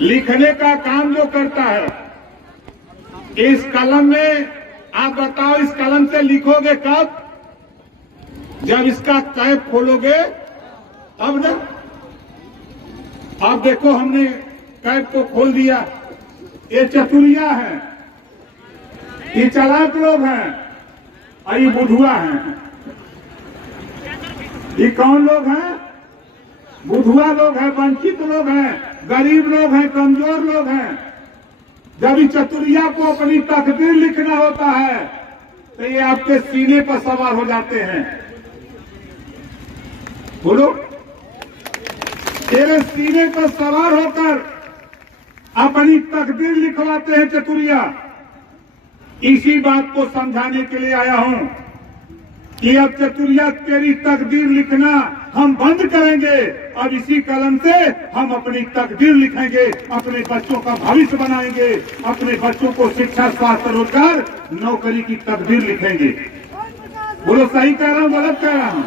लिखने का काम जो करता है, इस कलम में आप बताओ, इस कलम से लिखोगे कब? जब इसका कैप खोलोगे अब ना। आप देखो, हमने कैप को खोल दिया। ये चतुरिया है, ये चालाक लोग हैं और ये बुधुआ हैं। ये कौन लोग हैं? बुधुआ लोग हैं, वंचित लोग हैं, गरीब लोग हैं, कमजोर लोग हैं। जब इस चतुरिया को अपनी तकदीर लिखना होता है तो ये आपके सीने पर सवार हो जाते हैं। बोलो, तेरे सीने पर सवार होकर अपनी तकदीर लिखवाते हैं चतुरिया। इसी बात को समझाने के लिए आया हूं कि अब चतुरिया तेरी तकदीर लिखना हम बंद करेंगे और इसी कलम से हम अपनी तकदीर लिखेंगे, अपने बच्चों का भविष्य बनाएंगे, अपने बच्चों को शिक्षा, स्वास्थ्य, रोजगार, नौकरी की तकदीर लिखेंगे। बोलो, सही कह रहा हूं, गलत कह रहा हूं?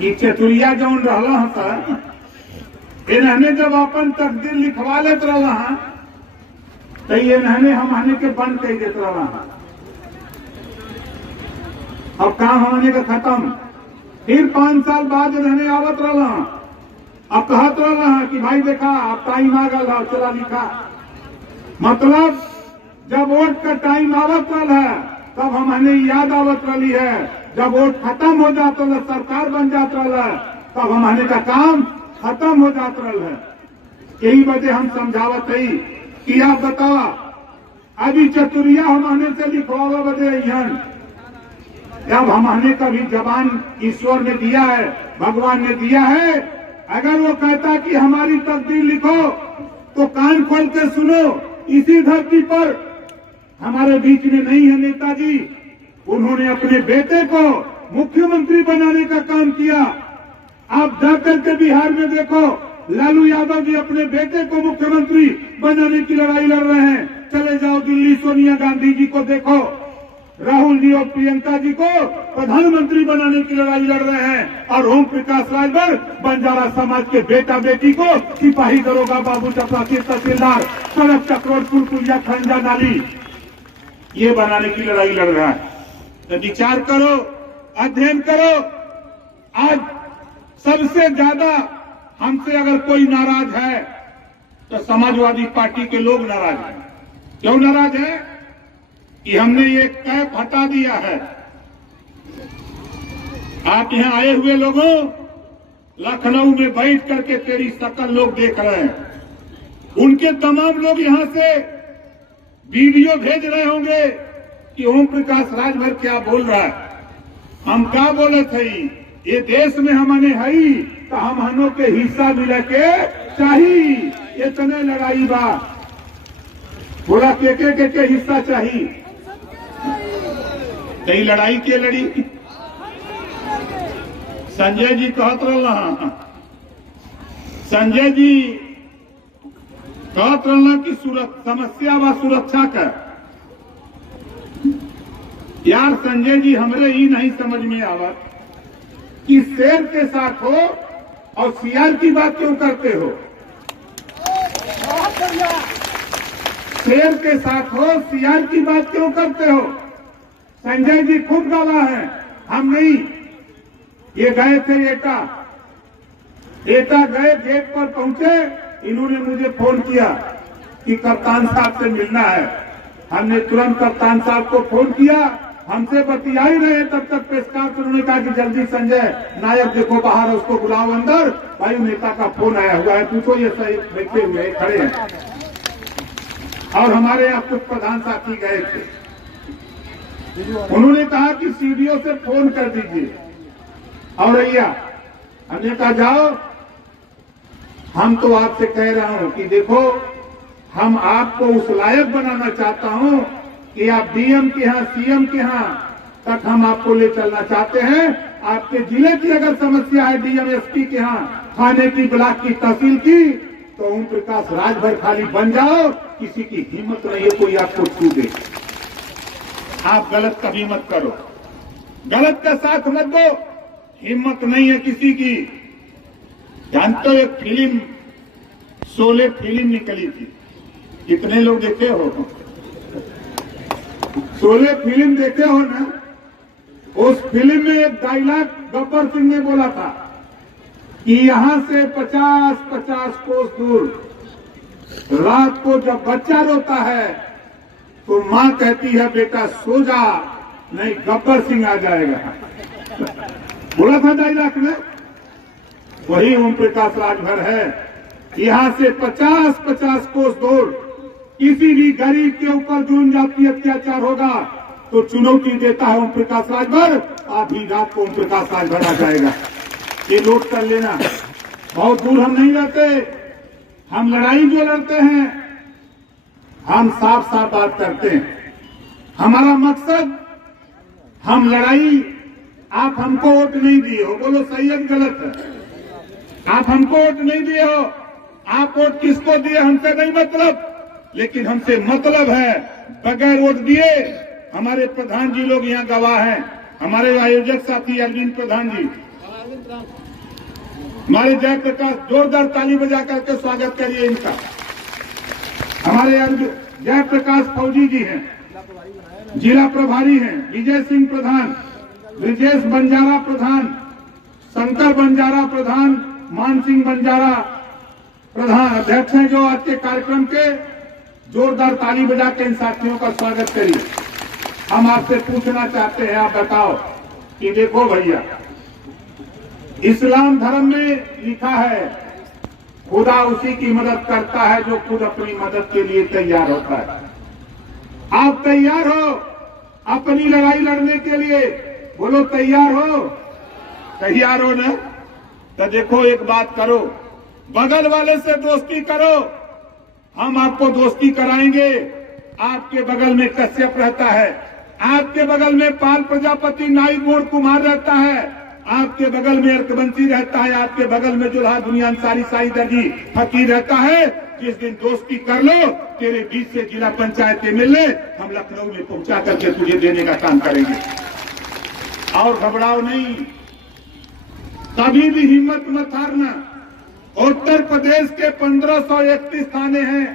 ये चतुरिया जौन रहला था, इन्होंने जब अपन तकदीर लिखवा लेत रहा तो ये इन्होंने हमने के बंद कर देते रहा। अब काम होने का खत्म। फिर 5 साल बाद इन्होंने आवत रहा, अब कहत रहा कि भाई देखा अब टाइम आ गया, चला लिखा। मतलब जब वोट का टाइम आवत रहा है तब हमने याद आवत रही है, जब वोट खत्म हो जाता है, सरकार बन जाता है, तब हमने का काम खत्म हो जाता है। यही वजह हम समझावत है कि आप बतावा, अभी चतुरिया हमने से लिखवावा वजह जब हमने का भी जबान ईश्वर ने दिया है, भगवान ने दिया है। अगर वो कहता कि हमारी तकदीर लिखो तो कान खोल के सुनो। इसी धरती पर हमारे बीच में नहीं है नेताजी, उन्होंने अपने बेटे को मुख्यमंत्री बनाने का काम किया। आप जाकर के बिहार में देखो, लालू यादव जी अपने बेटे को मुख्यमंत्री बनाने की लड़ाई लड़ रहे हैं। चले जाओ दिल्ली, सोनिया गांधी जी को देखो, राहुल जी और प्रियंका जी को प्रधानमंत्री बनाने की लड़ाई लड़ रहे हैं। और ओम प्रकाश राजभर बंजारा समाज के बेटा बेटी को सिपाही, दरोगा, बाबू चपरासी, तहसीलदार, सड़क, चक्रोड, पुल, पुलिया, खंजा, नाली, ये बनाने की लड़ाई लड़ रहा है। तो विचार करो, अध्ययन करो। आज सबसे ज्यादा हमसे अगर कोई नाराज है तो समाजवादी पार्टी के लोग नाराज हैं। क्यों नाराज है? कि हमने ये कैप हटा दिया है। आप यहां आए हुए लोगों, लखनऊ में बैठ करके तेरी शक्ल लोग देख रहे हैं। उनके तमाम लोग यहां से वीडियो भेज रहे होंगे कि ओम प्रकाश राजभर क्या बोल रहा है। हम क्या बोले थे? ये देश में हमने है तो हमनों के हिस्सा मिले के चाहिए। इतने लड़ाई बा, बोला के हिस्सा चाहिए। कई लड़ाई के लड़ी। संजय जी कहत रहा, संजय जी कहत रहा कि समस्या व सुरक्षा का। यार संजय जी, हमरे ही नहीं समझ में आवत कि शेर के साथ हो और सियार की बात क्यों करते हो? शेर के साथ हो, सियार की बात क्यों करते हो? संजय जी खुद गवाह है, हम नहीं। ये गए थे एटा गए, गेट पर पहुंचे, इन्होंने मुझे फोन किया कि कप्तान साहब से मिलना है। हमने तुरंत कप्तान साहब को फोन किया, हमसे बतिया ही रहे। तब तक पेशकार से उन्होंने कहा कि जल्दी संजय नायक देखो बाहर, उसको बुलाओ अंदर। भाई नेता का फोन आया हुआ है, पूछो। ये सही बैठे हुए खड़े हैं। और हमारे यहाँ कुछ प्रधान साथी गए थे, उन्होंने कहा कि सीडीओ से फोन कर दीजिए। और भैया हमने कहा जाओ, हम तो आपसे कह रहा हूं कि देखो, हम आपको उस लायक बनाना चाहता हूं कि आप डीएम के यहाँ, सीएम के यहाँ तक हम आपको ले चलना चाहते हैं। आपके जिले की अगर समस्या है डीएम, एसपी के यहाँ, थाने की, ब्लॉक की, तहसील की, तो ओम प्रकाश राजभर खाली बन जाओ। किसी की हिम्मत नहीं है कोई आपको छू दे। आप गलत कभी मत करो, गलत का साथ मत दो। हिम्मत नहीं है किसी की। जानते हो, एक फिल्म शोले फिल्म निकली थी, कितने लोग देखे हो? शोले फिल्म देखे हो ना? उस फिल्म में एक डायलॉग गब्बर सिंह ने बोला था कि यहां से 50-50 कोस दूर रात को जब बच्चा रोता है तो मां कहती है बेटा सो जा, नहीं गब्बर सिंह आ जाएगा। बोला था डायलॉग में, वही ओम प्रकाश राजभर है। यहां से 50-50 कोस दूर किसी भी गरीब के ऊपर जुल्म जाति अत्याचार होगा तो चुनौती देता है ओम प्रकाश राजभर। आधी रात को ओम प्रकाश राजभर आ जाएगा, ये नोट कर लेना। बहुत दूर हम नहीं रहते, हम लड़ाई जो लड़ते हैं हम साफ साफ बात करते हैं। हमारा मकसद, हम लड़ाई, आप हमको वोट नहीं दिए हो, बोलो सही है गलत है? आप हमको वोट नहीं दिए हो, आप वोट किसको दिए हमसे नहीं मतलब, लेकिन हमसे मतलब है बगैर वोट दिए। हमारे प्रधान जी लोग यहाँ गवाह हैं, हमारे आयोजक साथी अरविंद प्रधान जी, हमारे जयप्रकाश, जोरदार ताली बजा करके स्वागत करिए इनका। हमारे जयप्रकाश फौजी जी हैं, जिला प्रभारी हैं, विजय सिंह प्रधान, ब्रिजेश बंजारा प्रधान, शंकर बंजारा प्रधान, मान सिंह बंजारा प्रधान अध्यक्ष हैं जो आज के कार्यक्रम के। जोरदार ताली बजा के इन साथियों का स्वागत करिए। हम आपसे पूछना चाहते हैं, आप बताओ कि देखो भैया, इस्लाम धर्म में लिखा है खुदा उसी की मदद करता है जो खुद अपनी मदद के लिए तैयार होता है। आप तैयार हो अपनी लड़ाई लड़ने के लिए? बोलो तैयार हो? तैयार हो ना? तो देखो एक बात करो, बगल वाले से दोस्ती करो, हम आपको दोस्ती कराएंगे। आपके बगल में कश्यप रहता है, आपके बगल में पाल प्रजापति, नाई गोड़ कुमार रहता है, आपके बगल में अर्कबंसी रहता है, आपके बगल में जुल्हा दुनिया अंसारी साई दर्जी फकीर रहता है। जिस दिन दोस्ती कर लो, तेरे बीच से जिला पंचायतें मिलने हम लखनऊ में पहुंचा करके तुझे देने का काम करेंगे। और घबराओ नहीं, कभी भी हिम्मत मत हारना। उत्तर प्रदेश के 1531 थाने हैं,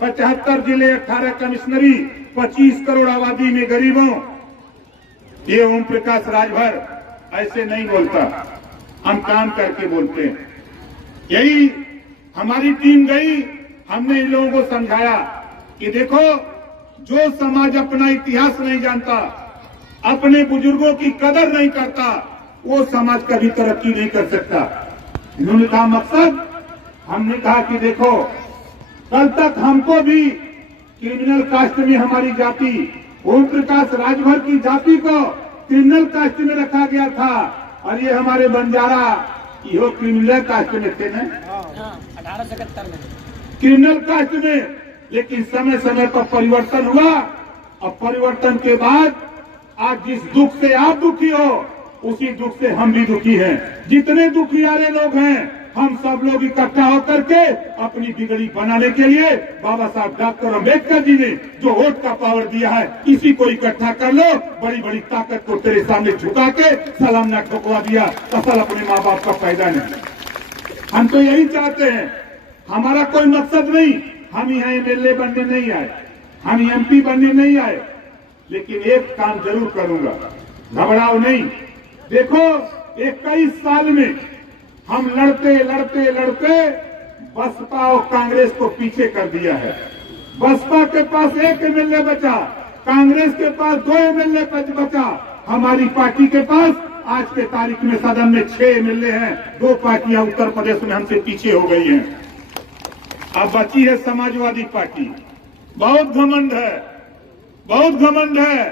75 जिले, 18 कमिश्नरी, 25 करोड़ आबादी में गरीबों। ये ओम प्रकाश राजभर ऐसे नहीं बोलता, हम काम करके बोलते हैं। यही हमारी टीम गई, हमने इन लोगों को समझाया कि देखो, जो समाज अपना इतिहास नहीं जानता, अपने बुजुर्गों की कदर नहीं करता, वो समाज कभी तरक्की नहीं कर सकता। इन्होंने कहा मकसद, हमने कहा कि देखो, कल तक हमको भी क्रिमिनल कास्ट में हमारी जाति, ओम प्रकाश राजभर की जाति को क्रिमिनल कास्ट में रखा गया था, और ये हमारे बंजारा यो क्रिमिनल कास्ट में थे ना, 1871 में क्रिमिनल कास्ट में। लेकिन समय समय पर परिवर्तन हुआ, और परिवर्तन के बाद आज जिस दुख से आप दुखी हो, उसी दुख से हम भी दुखी हैं। जितने दुखियारे लोग हैं, हम सब लोग इकट्ठा होकर के अपनी बिगड़ी बनाने के लिए बाबा साहब डॉक्टर अम्बेडकर जी ने जो वोट का पावर दिया है, इसी को इकट्ठा कर लो। बड़ी बड़ी ताकत को तेरे सामने झुका के सलाम न ठुकवा दिया, असल अपने माँ बाप का फायदा नहीं। हम तो यही चाहते हैं, हमारा कोई मकसद नहीं, हम यहाँ एमएलए बनने नहीं आए, हम एमपी बनने नहीं आए, लेकिन एक काम जरूर करूंगा, घबराओ नहीं। देखो 21 साल में हम लड़ते लड़ते लड़ते बसपा और कांग्रेस को पीछे कर दिया है। बसपा के पास 1 एमएलए बचा, कांग्रेस के पास 2 एमएलए बचा, हमारी पार्टी के पास आज के तारीख में सदन में 6 एमएलए हैं। 2 पार्टियां उत्तर प्रदेश में हमसे पीछे हो गई हैं। अब बची है समाजवादी पार्टी। बहुत घमंड है, बहुत घमंड है।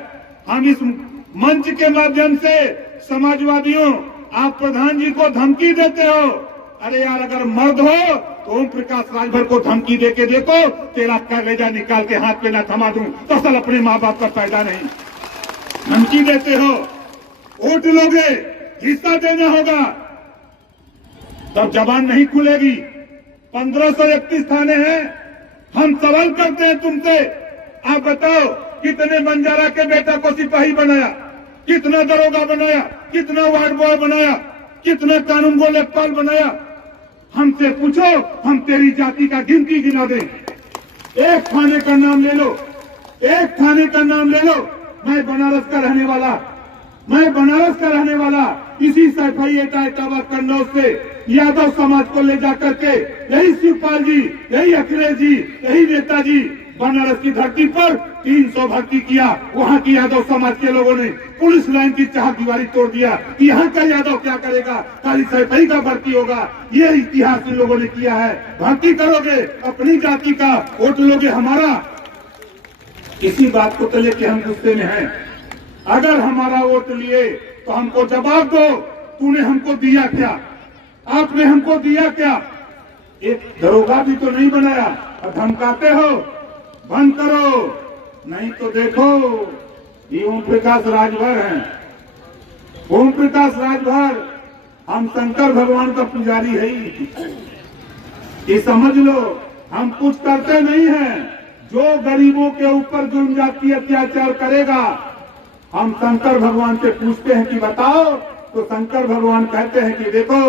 हम इस मंच के माध्यम से समाजवादियों, आप प्रधान जी को धमकी देते हो। अरे यार, अगर मर्द हो तो ओम प्रकाश राजभर को धमकी देके देखो, तेरा कलेजा निकाल के हाथ पे ना थमा दूं तो असल अपने माँ बाप का फायदा नहीं। धमकी देते हो, वोट लोगे, हिस्सा देना होगा, तब जबान नहीं खुलेगी। 1531 थाने हैं। हम सवाल करते हैं तुमसे, आप बताओ कितने बंजारा के बेटा को सिपाही बनाया, कितना दरोगा बनाया, कितना वार्ड बॉय बनाया, कितना कानून गो लेखपाल बनाया? हमसे पूछो, हम तेरी जाति का गिनती गिना दें। एक थाने का नाम ले लो, एक थाने का नाम ले लो। मैं बनारस का रहने वाला, इसी सफाई एटावा कन्नौज से यादव समाज को ले जाकर के यही शिवपाल जी, यही अखिलेश जी, यही नेताजी बनारस की धरती पर 300 भर्ती किया। वहां की यादव समाज के लोगों ने पुलिस लाइन की चार दीवारी तोड़ दिया कि यहाँ का यादव क्या करेगा, खाली सफाई का भर्ती होगा। ये इतिहास इन लोगों ने किया है। भर्ती करोगे अपनी जाति का, वोट लोगे हमारा। इसी बात को तो लेके हम गुस्से में हैं। अगर हमारा वोट लिए तो हमको जवाब दो, तूने हमको दिया क्या, आपने हमको दिया क्या। एक दरोगा भी तो नहीं बनाया और धमकाते हो, बंद करो, नहीं तो देखो ये ओम प्रकाश राजभर हैं। ओम प्रकाश राजभर हम शंकर भगवान का पुजारी है ही। ये समझ लो, हम कुछ करते नहीं हैं। जो गरीबों के ऊपर जुल्म जाति अत्याचार करेगा, हम शंकर भगवान से पूछते हैं कि बताओ, तो शंकर भगवान कहते हैं कि देखो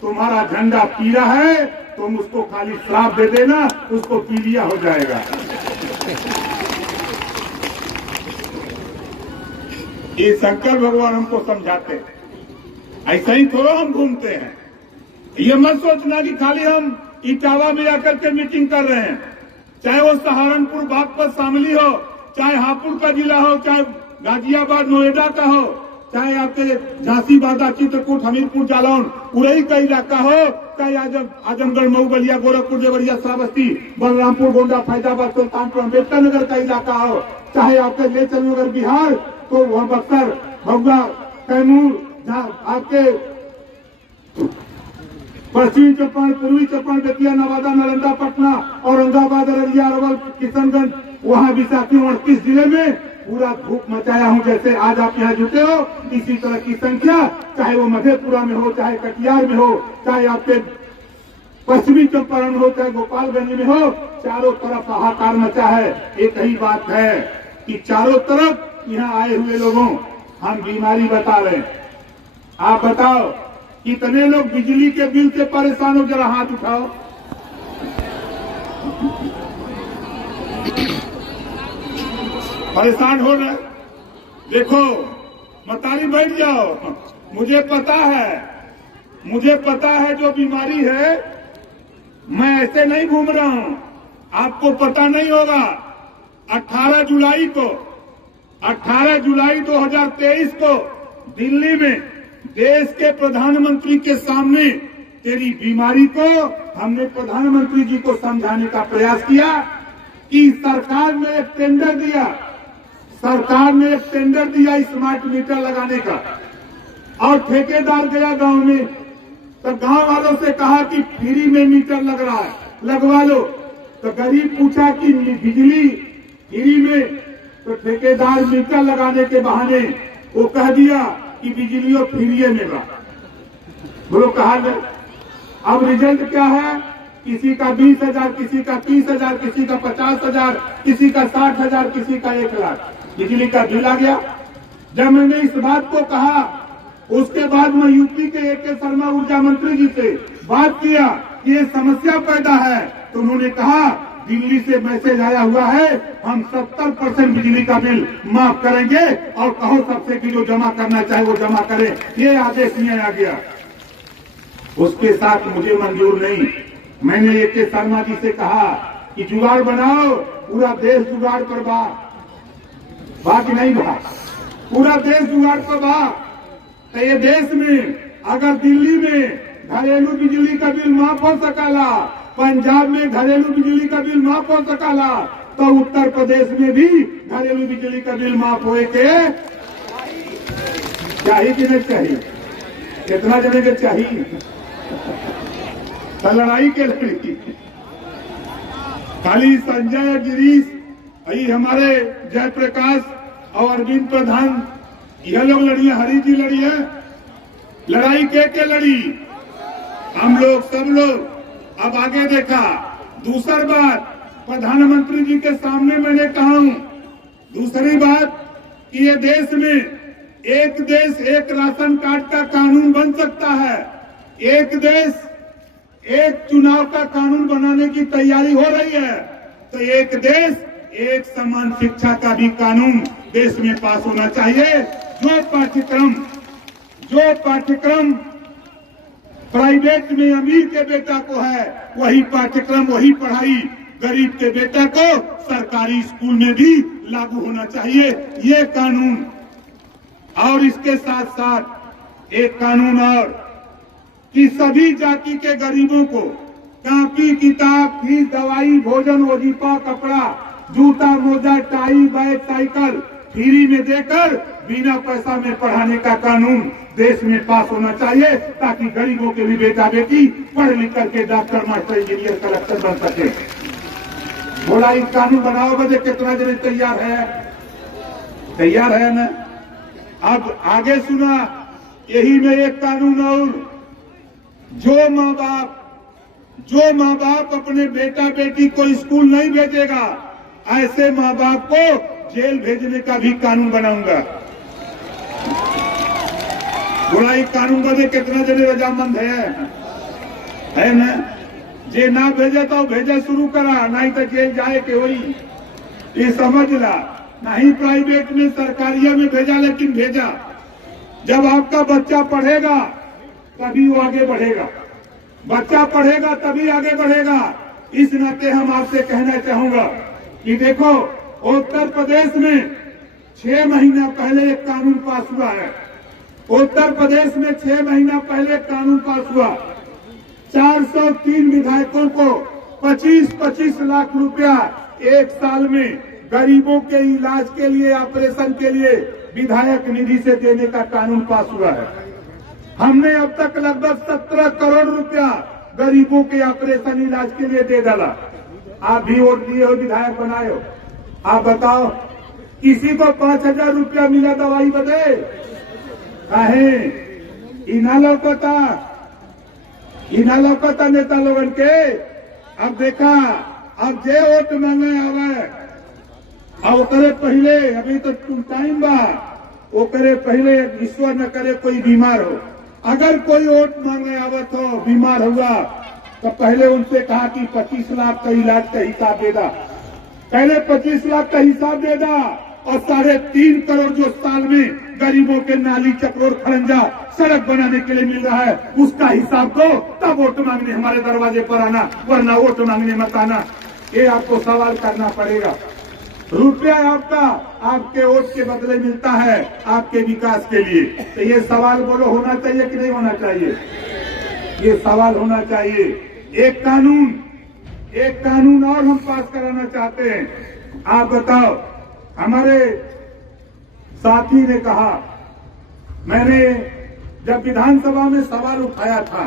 तुम्हारा झंडा पीला है, तुम उसको खाली श्राप दे देना, उसको पीलिया हो जाएगा। ये शंकर भगवान हमको समझाते हैं। ऐसा ही थोड़ा हम घूमते हैं। ये मत सोचना कि खाली हम इटावा में आकर के मीटिंग कर रहे हैं। चाहे वो सहारनपुर, बागपत, शामली हो, चाहे हापुड़ का जिला हो, चाहे गाजियाबाद, नोएडा का हो, चाहे आपके झांसी, बांदा, चित्रकूट, हमीरपुर, जालौन, उरई का इलाका हो, चाहे आजमगढ़, मऊ, बलिया, गोरखपुर, देवरिया, श्रावस्ती, बलरामपुर, गोंडा, फैजाबाद, सुल्तानपुर, अम्बेडकर नगर का इलाका हो, चाहे आपके ले चलो अगर बिहार, तो वह बक्सर, भगुआ, कैमूर, आपके पश्चिमी चंपारण, पूर्वी चंपारण, बेतिया, नवादा, नालंदा, पटना, औरंगाबाद, अररिया, अरवल, किशनगंज, वहां विशाखी 38 जिले में पूरा धूप मचाया हूं। जैसे आज आप यहाँ जुटे हो, इसी तरह की संख्या, चाहे वो मधेपुरा में हो, चाहे कटिहार में हो, चाहे आपके पश्चिमी चंपारण हो, चाहे गोपालगंज में हो, चारों तरफ हाहाकार मचा है। एक ही बात है कि चारों तरफ यहाँ आए हुए लोगों हम बीमारी बता रहे हैं। आप बताओ कितने लोग बिजली के बिल से परेशान हो, जरा हाथ उठाओ। परेशान हो रहे, देखो मतारी बैठ जाओ। मुझे पता है जो बीमारी है, मैं ऐसे नहीं घूम रहा हूं, आपको पता नहीं होगा। 18 जुलाई 2023 को दिल्ली में देश के प्रधानमंत्री के सामने तेरी बीमारी को हमने प्रधानमंत्री जी को समझाने का प्रयास किया कि सरकार ने एक टेंडर दिया स्मार्ट मीटर लगाने का, और ठेकेदार गया गांव में, तो गांव वालों से कहा कि फ्री में मीटर लग रहा है, लगवा लो। तो गरीब पूछा कि बिजली फ्री में, तो ठेकेदार मीटर लगाने के बहाने वो कह दिया कि बिजलियों फ्री में बा। बोलो कहा गया। अब रिजल्ट क्या है, किसी का 20,000, किसी का 30,000, किसी का 50,000, किसी का 60,000, किसी का 1 लाख बिजली का बिल आ गया। जब मैंने इस बात को कहा, उसके बाद मैं यूपी के AK शर्मा ऊर्जा मंत्री जी से बात किया कि ये समस्या पैदा है, तो उन्होंने कहा दिल्ली से मैसेज आया हुआ है, हम 70% बिजली का बिल माफ करेंगे, और कहो सबसे कि जो जमा करना चाहे वो जमा करे। ये आदेश नहीं आ गया। उसके साथ मुझे मंजूर नहीं। मैंने AK शर्मा जी से कहा कि जुगाड़ बनाओ, पूरा देश जुगाड़ पर बाकी नहीं बा, पूरा देश जुगाड़ पर बा। तो ये देश में अगर दिल्ली में घरेलू बिजली का बिल माफ हो सकाला, पंजाब में घरेलू बिजली का बिल माफ हो सकाला, तो उत्तर प्रदेश में भी घरेलू बिजली का बिल माफ होए के चाहिए कि नहीं चाहिए? कितना जने के चाहिए? तो लड़ाई के लड़ी खाली संजय, गिरीश, यही हमारे जयप्रकाश और अरविंद प्रधान, यह लोग लड़ी, हरी जी लड़ी है। लड़ाई के लड़ी? हम लोग, सब लोग। अब आगे देखा। दूसरी बात, प्रधानमंत्री जी के सामने मैंने कहा हूं, दूसरी बात कि ये देश में एक देश एक राशन कार्ड का कानून बन सकता है। एक देश एक चुनाव का कानून बनाने की तैयारी हो रही है, तो एक देश एक समान शिक्षा का भी कानून देश में पास होना चाहिए। जो पाठ्यक्रम प्राइवेट में अमीर के बेटा को है, वही पाठ्यक्रम वही पढ़ाई गरीब के बेटा को सरकारी स्कूल में भी लागू होना चाहिए, ये कानून। और इसके साथ साथ एक कानून और कि सभी जाति के गरीबों को कापी किताब फीस दवाई भोजन वजीफा कपड़ा जूता मोजा टाई बैग साइकिल फ्री में देकर बिना पैसा में पढ़ाने का कानून देश में पास होना चाहिए, ताकि गरीबों के भी बेटा बेटी पढ़ लिख करके डॉक्टर मास्टर इंजीनियर कलेक्टर बन सके। बोला इस कानून बनाओ बजे कितना जने तैयार है ना। अब आगे सुना, यही में एक कानून और, जो माँ बाप अपने बेटा बेटी को स्कूल नहीं भेजेगा, ऐसे माँ बाप को जेल भेजने का भी कानून बनाऊंगा। बोला ये कानून बदे कितना जने रजामंद है ना। जे ना भेजे तो भेजे शुरू करा, नहीं तो जेल जाए के वही ये समझ ला। नहीं प्राइवेट में सरकारिया में भेजा, लेकिन भेजा। जब आपका बच्चा पढ़ेगा तभी वो आगे बढ़ेगा, बच्चा पढ़ेगा तभी आगे बढ़ेगा। इस नाते हम आपसे कहना चाहूंगा कि देखो, उत्तर प्रदेश में 6 महीना पहले एक कानून पास हुआ है। उत्तर प्रदेश में 6 महीना पहले कानून पास हुआ, 403 विधायकों को 25-25 लाख रुपया एक साल में गरीबों के इलाज के लिए ऑपरेशन के लिए विधायक निधि से देने का कानून पास हुआ है। हमने अब तक लगभग 17 करोड़ रुपया गरीबों के ऑपरेशन इलाज के लिए दे डाला। आप भी वोट दिए हो, विधायक बनाए हो। आप बताओ, किसी को 5,000 रुपया मिला दवाई बदे? काहे इना लौकता नेता लोगन के। अब देखा, अब जे वोट मांगे आवे, अब करे पहले, अभी तो टाइम बा, वो करे पहले ईश्वर न करे कोई बीमार हो। अगर कोई वोट मांगे आवत हो, बीमार हुआ, तो पहले उनसे कहा कि 25 लाख का इलाज का हिसाब दे दा। पहले 25 लाख का हिसाब दे दा, और 3.5 करोड़ जो साल में गरीबों के नाली चक्रोर खरंजा सड़क बनाने के लिए मिल रहा है, उसका हिसाब दो, तब वोट मांगने हमारे दरवाजे पर आना, वरना वोट मांगने मत आना। ये आपको सवाल करना पड़ेगा। रुपया आपका आपके वोट के बदले मिलता है आपके विकास के लिए, तो ये सवाल बोलो होना चाहिए कि नहीं होना चाहिए? ये सवाल होना चाहिए। एक कानून और हम पास कराना चाहते हैं। आप बताओ, हमारे साथी ने कहा, मैंने जब विधानसभा में सवाल उठाया था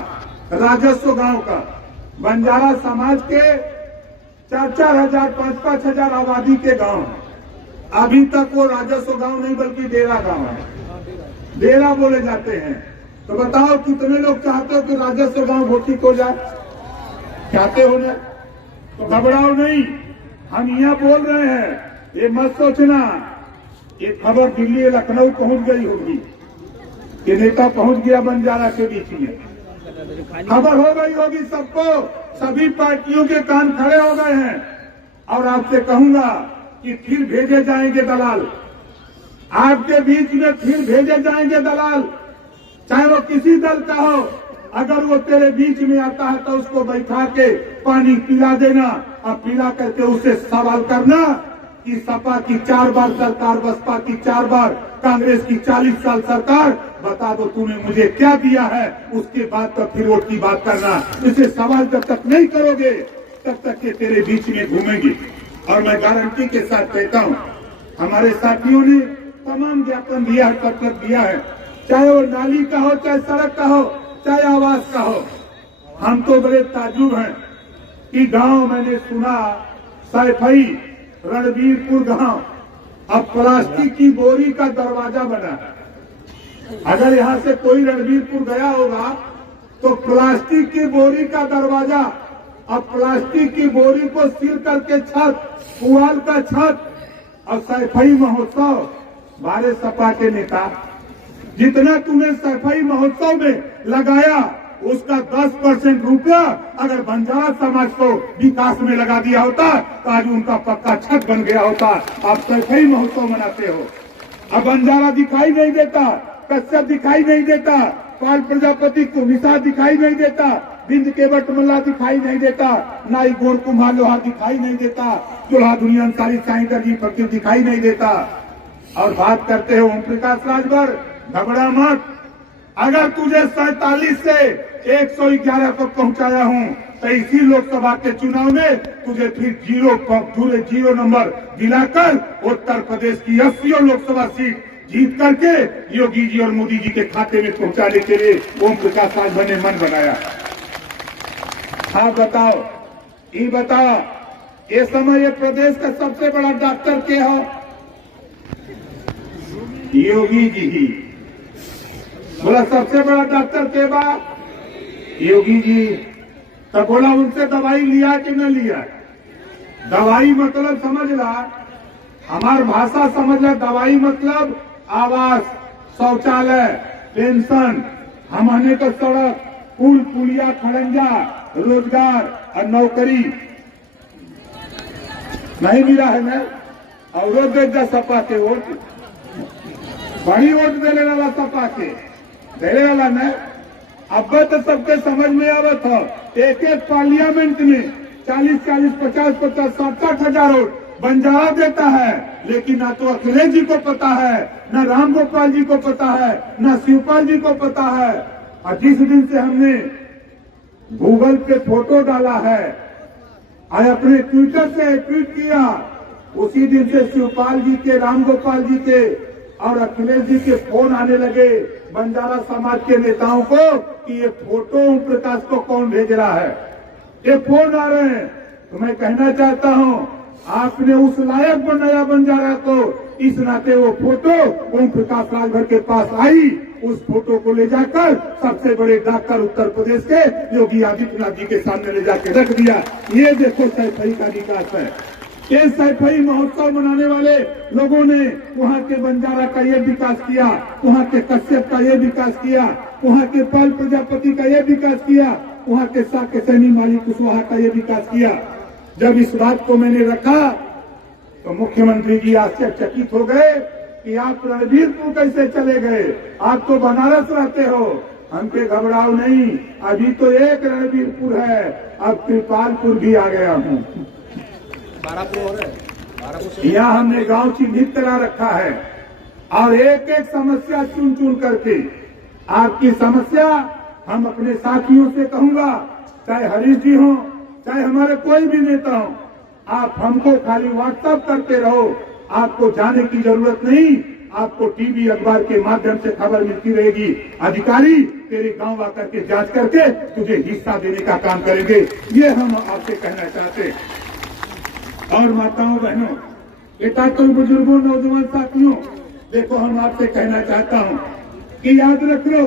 राजस्व गांव का, बंजारा समाज के 4-4 हजार 5-5 हजार आबादी के गांव है। अभी तक वो राजस्व गांव नहीं बल्कि डेरा गांव है, डेरा बोले जाते हैं। तो बताओ कितने लोग चाहते हो कि राजस्व गांव घोषित हो जाए? चाहते हो ना? तो घबराओ नहीं, हम यहाँ बोल रहे हैं। ये मत सोचना ये खबर दिल्ली लखनऊ पहुंच गई होगी कि नेता पहुंच गया बंजारा के बीच में, खबर हो गई होगी सबको। सभी पार्टियों के कान खड़े हो गए हैं। और आपसे कहूंगा कि फिर भेजे जाएंगे दलाल, आपके बीच में फिर भेजे जाएंगे दलाल, चाहे वो किसी दल का हो। अगर वो तेरे बीच में आता है तो उसको बैठा के पानी पिला देना, और पिला करके उससे सवाल करना कि सपा की 4 बार सरकार, बसपा की 4 बार, कांग्रेस की 40 साल सरकार, बता दो तूने मुझे क्या दिया है। उसके बाद तक फिर वोट की बात करना। इसे सवाल जब तक नहीं करोगे तब तक ये तेरे बीच में घूमेंगे। और मैं गारंटी के साथ कहता हूँ, हमारे साथियों ने तमाम ज्ञापन दिया है, पत्र दिया है, चाहे वो नाली का हो, चाहे सड़क का हो, चाहे आवास का हो। हम तो बड़े ताजुब हैं कि गांव मैंने सुना सैफई रणबीरपुर गांव अब प्लास्टिक की बोरी का दरवाजा बना है। अगर यहाँ से कोई रणबीरपुर गया होगा तो प्लास्टिक की बोरी का दरवाजा, अब प्लास्टिक की बोरी को सील करके छत, पुआल का छत, और सैफई महोत्सव। बारे सपा के नेता, जितना तुमने सफाई महोत्सव में लगाया उसका 10% रुपया अगर बंजारा समाज को विकास में लगा दिया होता तो आज उनका पक्का छत बन गया होता। आप सैफई महोत्सव मनाते हो, अब बंजारा दिखाई नहीं देता, कश्यप दिखाई नहीं देता, पाल प्रजापति को विशा दिखाई नहीं देता, बिंद केवट मल्ला दिखाई नहीं देता, नाई गोर कुम्हार लोहा दिखाई नहीं देता, चूल्हा दुनिया अंसारी साइंटर जी फकीर दिखाई नहीं देता। और बात करते हो ओम प्रकाश राजभर, घबरा मत। अगर तुझे 47 से 111 को पहुंचाया हूं तो इसी लोकसभा के चुनाव में तुझे फिर जीरो नंबर दिलाकर उत्तर प्रदेश की 80 लोकसभा सीट जीत करके योगी जी और मोदी जी के खाते में पहुंचाने के लिए ओम प्रकाश राजभर ने मन बनाया। हाँ बताओ, ये बताओ, ये समय ये प्रदेश का सबसे बड़ा डॉक्टर के हो? योगी जी ही। बोला सबसे बड़ा डॉक्टर के बा? योगी जी। तो बोला उनसे दवाई लिया कि न लिया? दवाई मतलब समझ ला, हमार भाषा समझ ला, दवाई मतलब आवास, शौचालय, पेंशन, हमने तो सड़क, पुल पुलिया, खड़ंजा, रोजगार और नौकरी नहीं मिला है ना? और दे सपा के वोट, बड़ी वोट देने वाला सपा के देने वाला न। अब तो सबके समझ में आवत हो, एक एक पार्लियामेंट में 40-40, 50-50, 60-60 हजार वोट बंजारा देता है, लेकिन ना तो अखिलेश जी को पता है, ना राम गोपाल जी को पता है, ना शिवपाल जी को पता है। और जिस दिन से हमने गूगल पे फोटो डाला है और अपने ट्विटर से ट्वीट किया, उसी दिन से शिवपाल जी के, राम गोपाल जी के और अखिलेश जी के फोन आने लगे बंजारा समाज के नेताओं को कि ये फोटो ओम प्रकाश को कौन भेज रहा है, ये फोन आ रहे हैं। तो मैं कहना चाहता हूं, आपने उस लायक बनाया बंजारा को, इस नाते वो फोटो ओम प्रकाश राजभर के पास आई, उस फोटो को ले जाकर सबसे बड़े डॉक्टर उत्तर प्रदेश के योगी आदित्यनाथ जी के सामने ले जाके रख दिया। ये देखो सैफई का विकास है। ये सैफई महोत्सव मनाने वाले लोगों ने वहाँ के बंजारा का ये विकास किया, वहाँ के कश्यप का ये विकास किया, वहाँ के पाल प्रजापति का ये विकास किया, वहाँ के साके सैनी माली कुशवाहा का ये विकास किया। जब इस बात को मैंने रखा तो मुख्यमंत्री जी आश्चर्यचकित हो गए कि आप रणबीरपुर कैसे चले गए, आप तो बनारस रहते हो। हमके घबराओ नहीं, अभी तो एक रणबीरपुर है, अब कृपालपुर भी आ गया हूँ। यहाँ हमने गांव चिन्हित करा रखा है और एक एक समस्या चुन चुन करके, आपकी समस्या हम अपने साथियों से कहूंगा, चाहे हरीश जी हो, चाहे हमारे कोई भी नेता हो, आप हमको खाली व्हाट्सएप करते रहो, आपको जाने की जरूरत नहीं, आपको टीवी अखबार के माध्यम से खबर मिलती रहेगी। अधिकारी तेरे गांव आकर के जांच करके तुझे हिस्सा देने का काम करेंगे, ये हम आपसे कहना चाहते हैं। और माताओं बहनों, बेटाकुल बुजुर्गों, नौजवान साथियों, देखो हम आपसे कहना चाहता हूं कि याद रख लो,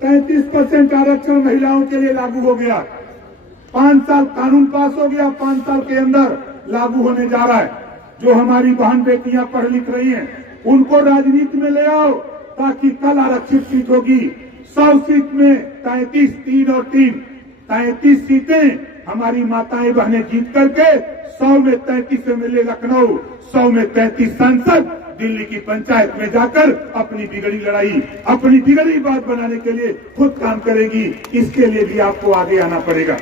33% आरक्षण महिलाओं के लिए लागू हो गया। 5 साल कानून पास हो गया, 5 साल के अंदर लागू होने जा रहा है। जो हमारी बहन बेटियां पढ़ लिख रही हैं, उनको राजनीति में ले आओ ताकि कल आरक्षित सीट होगी। 100 सीट में 33, 3 और 3, 33 सीटें हमारी माताएं बहनें जीत करके 100 में 33 एमएलए लखनऊ, 100 में 33 सांसद दिल्ली की पंचायत में जाकर अपनी बिगड़ी लड़ाई, अपनी बिगड़ी बात बनाने के लिए खुद काम करेगी। इसके लिए भी आपको आगे आना पड़ेगा,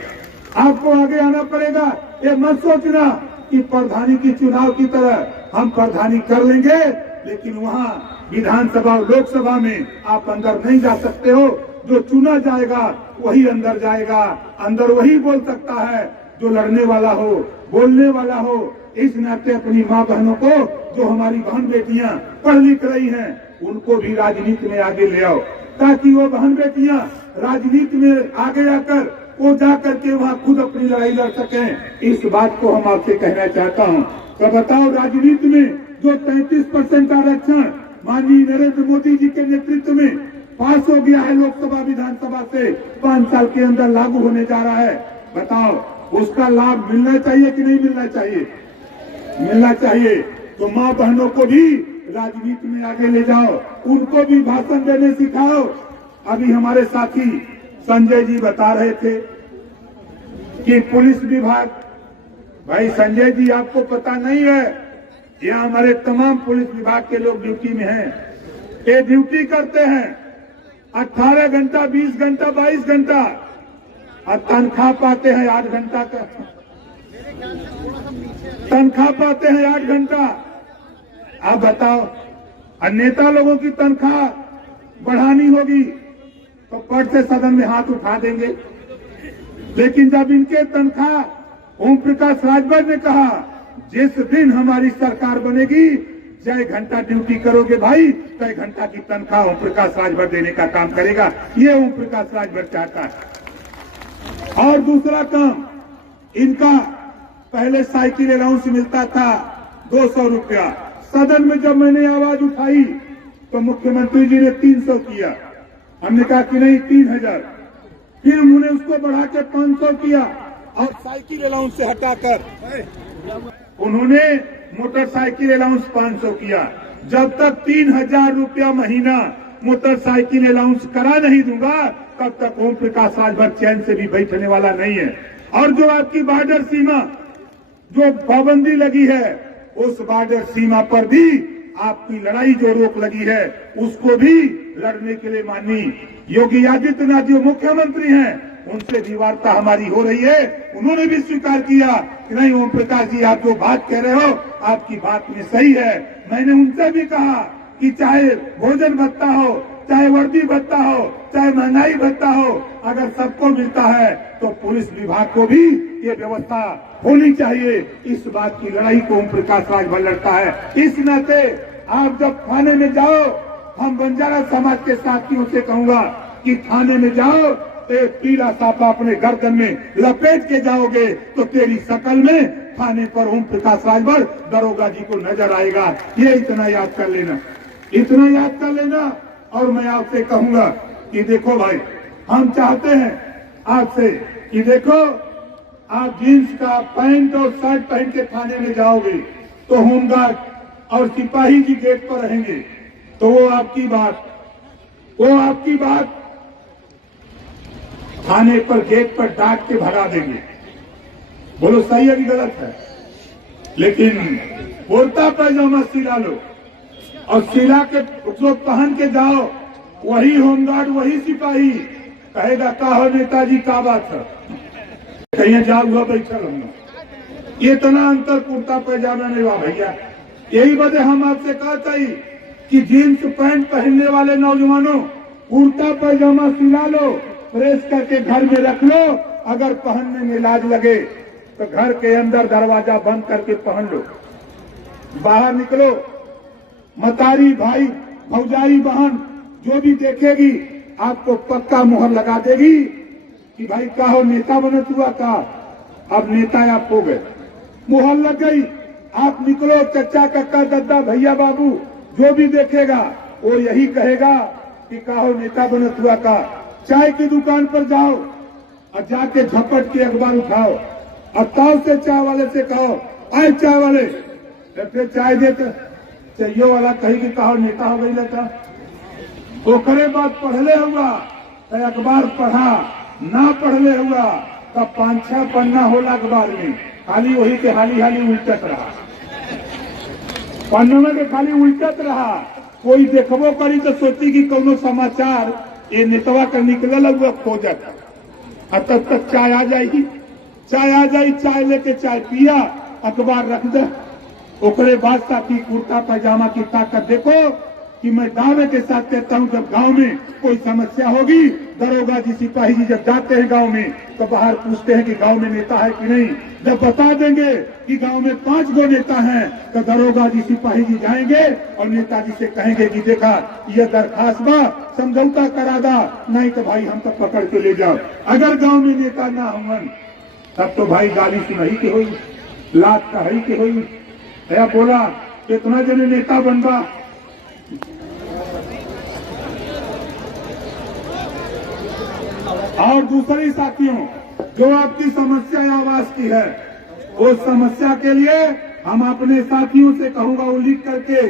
आपको आगे आना पड़ेगा। ये मत सोचना कि प्रधानी की चुनाव की तरह हम प्रधानी कर लेंगे, लेकिन वहाँ विधानसभा और लोकसभा में आप अंदर नहीं जा सकते हो। जो चुना जाएगा वही अंदर जाएगा, अंदर वही बोल सकता है जो लड़ने वाला हो, बोलने वाला हो। इस नाते अपनी माँ बहनों को, जो हमारी बहन बेटियां पढ़ लिख रही हैं, उनको भी राजनीति में आगे ले आओ, ताकि वो बहन बेटियां राजनीति में आगे आकर वो जाकर के वहाँ खुद अपनी लड़ाई लड़ सकें। इस बात को हम आपसे कहना चाहता हूँ। तो बताओ, राजनीति में जो 33% आरक्षण माननीय नरेंद्र मोदी जी के नेतृत्व में पास हो गया है लोकसभा विधानसभा से, 5 साल के अंदर लागू होने जा रहा है, बताओ उसका लाभ मिलना चाहिए कि नहीं मिलना चाहिए? मिलना चाहिए। तो माँ बहनों को भी राजनीति में आगे ले जाओ, उनको भी भाषण देने सिखाओ। अभी हमारे साथी संजय जी बता रहे थे कि पुलिस विभाग, भाई संजय जी आपको पता नहीं है, यहाँ हमारे तमाम पुलिस विभाग के लोग ड्यूटी में हैं। ये ड्यूटी करते हैं 18 घंटा, 20 घंटा, 22 घंटा और तनख्वाह पाते हैं 8 घंटा का। तनख्वाह पाते हैं 8 घंटा। आप बताओ, और नेता लोगों की तनख्वाह बढ़ानी होगी तो पट से सदन में हाथ उठा देंगे, लेकिन जब इनके तनख्वाह ओम प्रकाश राजभर ने कहा जिस दिन हमारी सरकार बनेगी जय घंटा ड्यूटी करोगे भाई, तय घंटा की तनख्वाह ओम प्रकाश राजभर देने का काम करेगा। ये ओम प्रकाश राजभर चाहता है। और दूसरा काम इनका, पहले साइकिल अलाउंस मिलता था 200 रुपया। सदन में जब मैंने आवाज उठाई तो मुख्यमंत्री जी ने 300 किया। हमने कहा कि नहीं 3000। फिर उन्होंने उसको बढ़ा के 500 किया और साइकिल अलाउंस से हटाकर उन्होंने मोटरसाइकिल अलाउंस 500 किया। जब तक 3000 रुपया महीना मोटरसाइकिल अलाउंस करा नहीं दूंगा तब तक ओम प्रकाश राजभर चैन से भी बैठने वाला नहीं है। और जो आपकी बॉर्डर सीमा जो पाबंदी लगी है, उस बॉर्डर सीमा पर भी आपकी लड़ाई जो रोक लगी है उसको भी लड़ने के लिए माननीय योगी आदित्यनाथ जो मुख्यमंत्री हैं उनसे भी वार्ता हमारी हो रही है। उन्होंने भी स्वीकार किया कि नहीं ओम प्रकाश जी आप जो बात कह रहे हो आपकी बात में सही है। मैंने उनसे भी कहा कि चाहे भोजन भत्ता हो, चाहे वर्दी भत्ता हो, चाहे महंगाई भत्ता हो, अगर सबको मिलता है तो पुलिस विभाग को भी ये व्यवस्था होनी चाहिए। इस बात की लड़ाई को ओम प्रकाश राजभर लड़ता है। इस नाते आप जब थाने में जाओ, हम बंजारा समाज के साथियों से कहूंगा कि थाने में जाओ तो पीला साफा अपने गर्दन में लपेट के जाओगे तो तेरी शकल में थाने पर ओम प्रकाश राजभर दरोगा जी को नजर आएगा। ये इतना याद कर लेना, इतना याद कर लेना। और मैं आपसे कहूंगा कि देखो भाई, हम चाहते हैं आपसे कि देखो आप जींस का पैंट और शर्ट पहन के थाने में जाओगे तो होमगार्ड और सिपाही जी गेट पर रहेंगे, तो वो आपकी बात थाने पर गेट पर डांट के भगा देंगे। बोलो सही है कि गलत है? लेकिन कुर्ता पैजामा सिला लो और सिला के जो पहन के जाओ, वही होमगार्ड वही सिपाही कहेगा का हो नेताजी का बात है, कहीं जाग हुआ बैठा रहूंगा। ये इतना अंतर कुर्ता पैजामा नहीं हुआ भैया। यही वजह हम आपसे कहते ही कि जींस पैंट पहनने वाले नौजवानों कुर्ता पैजामा सिला लो, प्रेस करके घर में रख लो। अगर पहनने में लाज लगे तो घर के अंदर दरवाजा बंद करके पहन लो। बाहर निकलो, मतारी भाई भौजाई बहन जो भी देखेगी आपको पक्का मुहर लगा देगी कि भाई का हो नेता बनत हुआ का, अब नेता आप हो गए। मुहर लग गई, आप निकलो, चचा कक्का दद्दा भैया बाबू जो भी देखेगा वो यही कहेगा कि का हो नेता बनत हुआ का। चाय की दुकान पर जाओ और जाके झपट के अखबार उठाओ और ताव से चाय वाले से कहो आए चाय वाले, फिर चाय देते चाहिए वाला कही कि कहो नेता हो गई लगा। ओकरे बाद पढ़ले हुआ तो अखबार पढ़ा, ना पढ़ले हुआ तब 5-6 पन्ना होला अखबार में, खाली वही के हाली उल्टत रहा, पन्ना के खाली उल्टत रहा। कोई देखबो करी तो सोची कि कोनो समाचार ये नेतवा का निकलल हुआ खोजत, और तब तक चाय आ जाएगी, चाय लेके चाय पिया, अखबार रख दे। ओकरे बाद साथी कुर्ता पैजामा की ताकत देखो कि मैं दावे के साथ कहता हूं, जब गांव में कोई समस्या होगी, दरोगा जी सिपाही जी जब जाते हैं गांव में तो बाहर पूछते हैं कि गांव में नेता है कि नहीं। जब बता देंगे कि गांव में 5 गो नेता हैं तो दरोगा जी सिपाही जी जाएंगे और नेताजी से कहेंगे कि देखा यह दरखास्त बा, समझौता करा दा, नहीं तो भाई हम तो पकड़ के ले जाओ। अगर गांव में नेता ना होंगे तब तो भाई गाली सुनही के हुई, लात कही के हुई। या बोला कितना जने नेता बनबा, और दूसरी साथियों जो आपकी समस्या आवास की है, उस समस्या के लिए हम अपने साथियों से कहूंगा वो लिख करके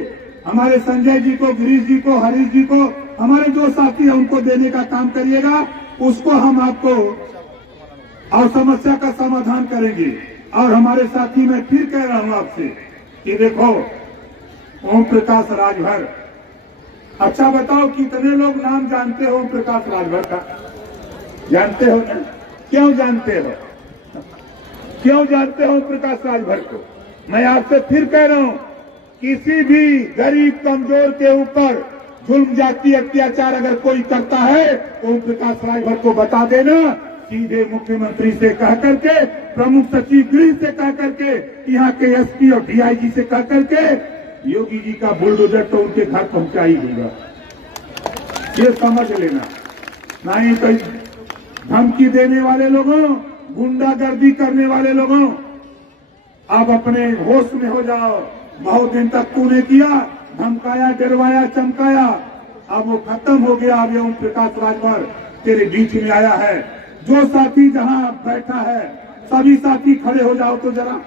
हमारे संजय जी को, गिरीश जी को, हरीश जी को, हमारे जो साथी हैं उनको देने का काम करिएगा। उसको हम आपको और समस्या का समाधान करेंगे। और हमारे साथी, मैं फिर कह रहा हूं आपसे कि देखो, ओम प्रकाश राजभर, अच्छा बताओ कितने लोग नाम जानते हो ओम प्रकाश राजभर का? जानते हो ना? क्यों जानते हो? क्यों जानते हो ओम प्रकाश राजभर को? मैं आपसे फिर कह रहा हूं, किसी भी गरीब कमजोर के ऊपर जुल्म जाति अत्याचार अगर कोई करता है, ओम प्रकाश राजभर को बता देना, सीधे मुख्यमंत्री से कह करके, प्रमुख सचिव गृह से कह करके, यहाँ के एसपी और डीआईजी से कह करके, योगी जी का बुलडोजर तो उनके घर पहुंचा ही होगा। ये समझ लेना। नहीं तो धमकी देने वाले लोगों, गुंडागर्दी करने वाले लोगों, आप अपने होश में हो जाओ। बहुत दिन तक तूने किया, धमकाया, डरवाया, चमकाया, अब वो खत्म हो गया। अब ये ओम प्रकाश राजभर तेरे बीच में आया है। जो साथी जहां बैठा है, सभी साथी खड़े हो जाओ तो जरा।